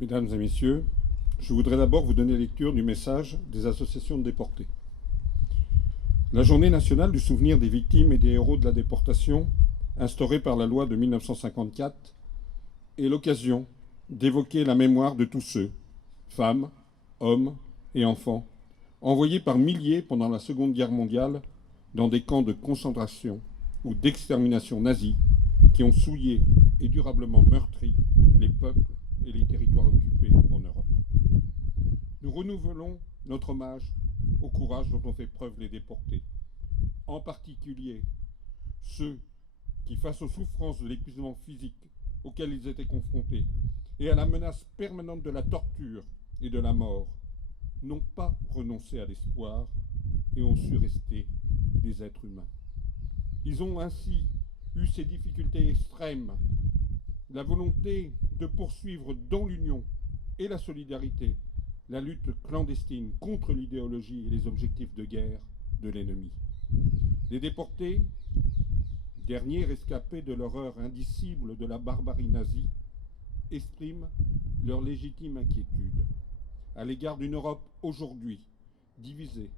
Mesdames et messieurs, je voudrais d'abord vous donner lecture du message des associations de déportés. La journée nationale du souvenir des victimes et des héros de la déportation, instaurée par la loi de 1954, est l'occasion d'évoquer la mémoire de tous ceux, femmes, hommes et enfants, envoyés par milliers pendant la Seconde Guerre mondiale dans des camps de concentration ou d'extermination nazis qui ont souillé et durablement meurtri les peuples et les territoires occupés en Europe. Nous renouvelons notre hommage au courage dont ont fait preuve les déportés, en particulier ceux qui, face aux souffrances de l'épuisement physique auquel ils étaient confrontés et à la menace permanente de la torture et de la mort, n'ont pas renoncé à l'espoir et ont su rester des êtres humains. Ils ont ainsi eu ces difficultés extrêmes, la volonté de poursuivre dans l'union et la solidarité la lutte clandestine contre l'idéologie et les objectifs de guerre de l'ennemi. Les déportés, derniers rescapés de l'horreur indicible de la barbarie nazie, expriment leur légitime inquiétude à l'égard d'une Europe aujourd'hui divisée,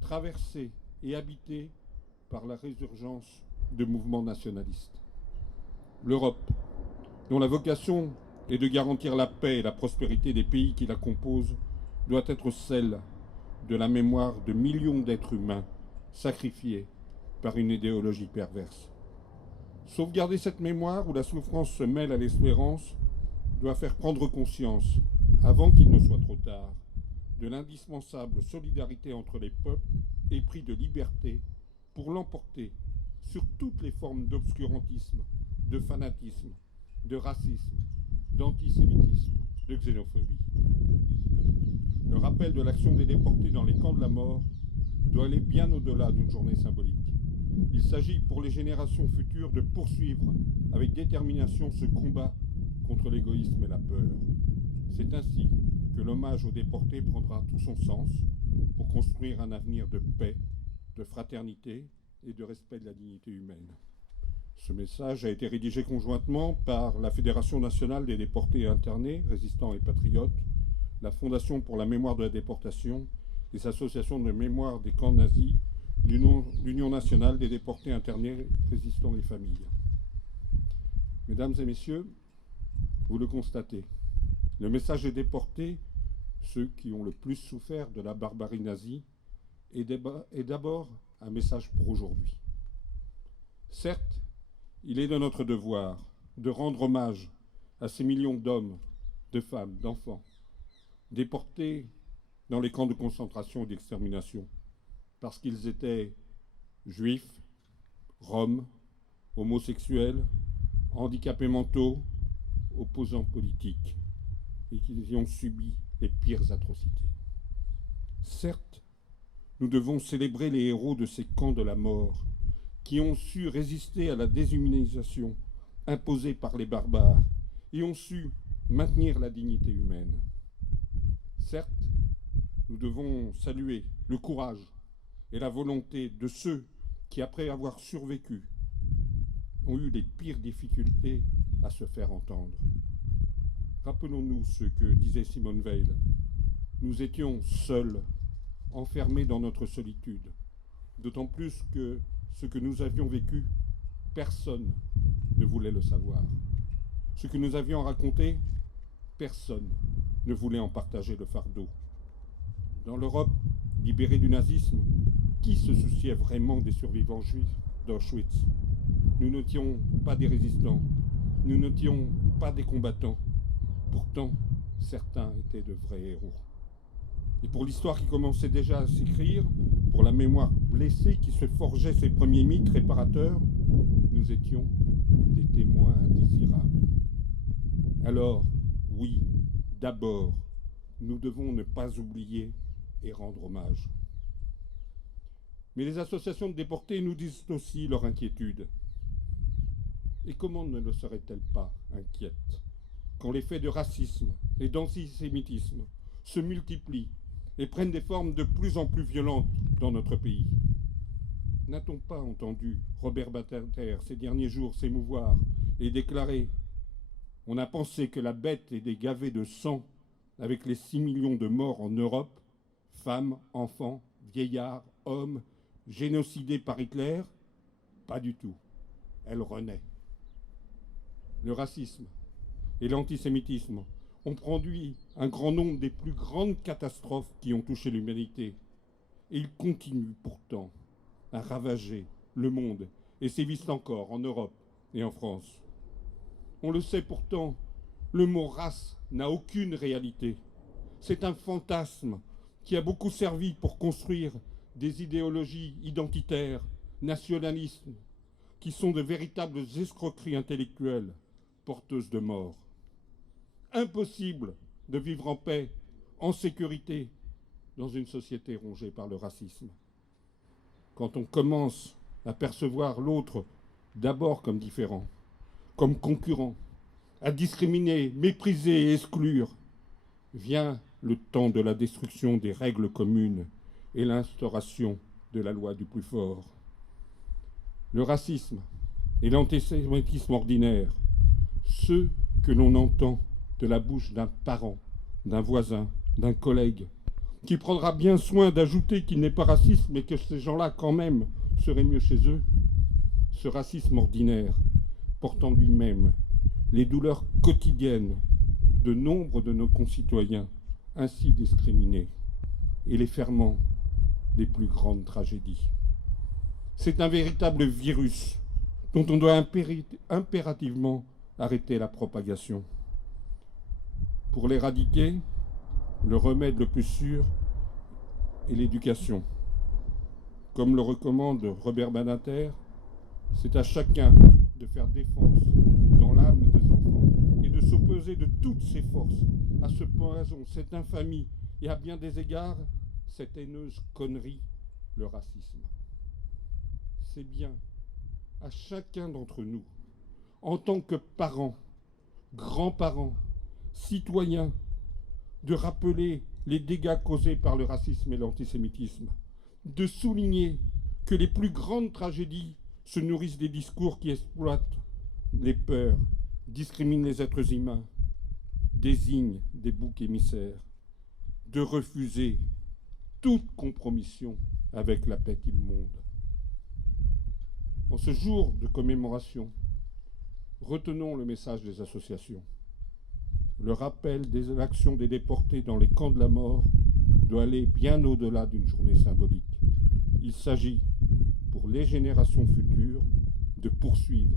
traversée et habitée par la résurgence de mouvements nationalistes. L'Europe, dont la vocation est de garantir la paix et la prospérité des pays qui la composent, doit être celle de la mémoire de millions d'êtres humains sacrifiés par une idéologie perverse. Sauvegarder cette mémoire où la souffrance se mêle à l'espérance doit faire prendre conscience, avant qu'il ne soit trop tard, de l'indispensable solidarité entre les peuples épris de liberté pour l'emporter sur toutes les formes d'obscurantisme, de fanatisme, de racisme, d'antisémitisme, de xénophobie. Le rappel de l'action des déportés dans les camps de la mort doit aller bien au-delà d'une journée symbolique. Il s'agit pour les générations futures de poursuivre avec détermination ce combat contre l'égoïsme et la peur. C'est ainsi que l'hommage aux déportés prendra tout son sens pour construire un avenir de paix, de fraternité et de respect de la dignité humaine. Ce message a été rédigé conjointement par la Fédération nationale des déportés et internés, résistants et patriotes, la Fondation pour la mémoire de la déportation, les associations de mémoire des camps nazis, l'Union nationale des déportés internés, résistants et familles. Mesdames et messieurs, vous le constatez, le message des déportés, ceux qui ont le plus souffert de la barbarie nazie, est d'abord un message pour aujourd'hui. Certes, il est de notre devoir de rendre hommage à ces millions d'hommes, de femmes, d'enfants, déportés dans les camps de concentration et d'extermination, parce qu'ils étaient juifs, roms, homosexuels, handicapés mentaux, opposants politiques, et qu'ils y ont subi les pires atrocités. Certes, nous devons célébrer les héros de ces camps de la mort, qui ont su résister à la déshumanisation imposée par les barbares et ont su maintenir la dignité humaine. Certes, nous devons saluer le courage et la volonté de ceux qui, après avoir survécu, ont eu les pires difficultés à se faire entendre. Rappelons-nous ce que disait Simone Veil. Nous étions seuls, enfermés dans notre solitude, d'autant plus que ce que nous avions vécu, personne ne voulait le savoir. Ce que nous avions raconté, personne ne voulait en partager le fardeau. Dans l'Europe libérée du nazisme, qui se souciait vraiment des survivants juifs d'Auschwitz? Nous n'étions pas des résistants, nous n'étions pas des combattants. Pourtant, certains étaient de vrais héros. Et pour l'histoire qui commençait déjà à s'écrire, pour la mémoire blessée qui se forgeait ses premiers mythes réparateurs, nous étions des témoins indésirables. Alors, oui, d'abord, nous devons ne pas oublier et rendre hommage. Mais les associations de déportés nous disent aussi leur inquiétude. Et comment ne le seraient-elles pas inquiètes quand les faits de racisme et d'antisémitisme se multiplient et prennent des formes de plus en plus violentes dans notre pays? N'a-t-on pas entendu Robert Badinter ces derniers jours s'émouvoir et déclarer On a pensé que la bête était gavée de sang avec les 6 millions de morts en Europe, femmes, enfants, vieillards, hommes, génocidés par Hitler. Pas du tout. Elle renaît. Le racisme et l'antisémitisme ont produit un grand nombre des plus grandes catastrophes qui ont touché l'humanité. Et ils continuent pourtant à ravager le monde et sévissent encore en Europe et en France. On le sait pourtant, le mot race n'a aucune réalité. C'est un fantasme qui a beaucoup servi pour construire des idéologies identitaires, nationalistes, qui sont de véritables escroqueries intellectuelles porteuses de mort. Impossible de vivre en paix, en sécurité, dans une société rongée par le racisme. Quand on commence à percevoir l'autre d'abord comme différent, comme concurrent, à discriminer, mépriser et exclure, vient le temps de la destruction des règles communes et l'instauration de la loi du plus fort. Le racisme et l'antisémitisme ordinaire, ceux que l'on entend de la bouche d'un parent, d'un voisin, d'un collègue, qui prendra bien soin d'ajouter qu'il n'est pas raciste, mais que ces gens-là, quand même, seraient mieux chez eux, ce racisme ordinaire porte en lui-même les douleurs quotidiennes de nombre de nos concitoyens ainsi discriminés et les ferments des plus grandes tragédies. C'est un véritable virus dont on doit impérativement arrêter la propagation. Pour l'éradiquer, le remède le plus sûr est l'éducation. Comme le recommande Robert Badinter, c'est à chacun de faire défense dans l'âme des enfants et de s'opposer de toutes ses forces à ce poison, cette infamie et à bien des égards, cette haineuse connerie, le racisme. C'est bien à chacun d'entre nous, en tant que parents, grands-parents, citoyens, de rappeler les dégâts causés par le racisme et l'antisémitisme, de souligner que les plus grandes tragédies se nourrissent des discours qui exploitent les peurs, discriminent les êtres humains, désignent des boucs émissaires, de refuser toute compromission avec la bête immonde. En ce jour de commémoration, retenons le message des associations. Le rappel des actions des déportés dans les camps de la mort doit aller bien au-delà d'une journée symbolique. Il s'agit, pour les générations futures, de poursuivre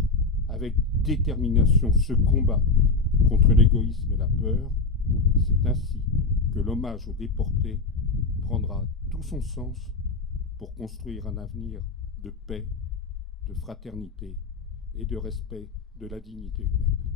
avec détermination ce combat contre l'égoïsme et la peur. C'est ainsi que l'hommage aux déportés prendra tout son sens pour construire un avenir de paix, de fraternité et de respect de la dignité humaine.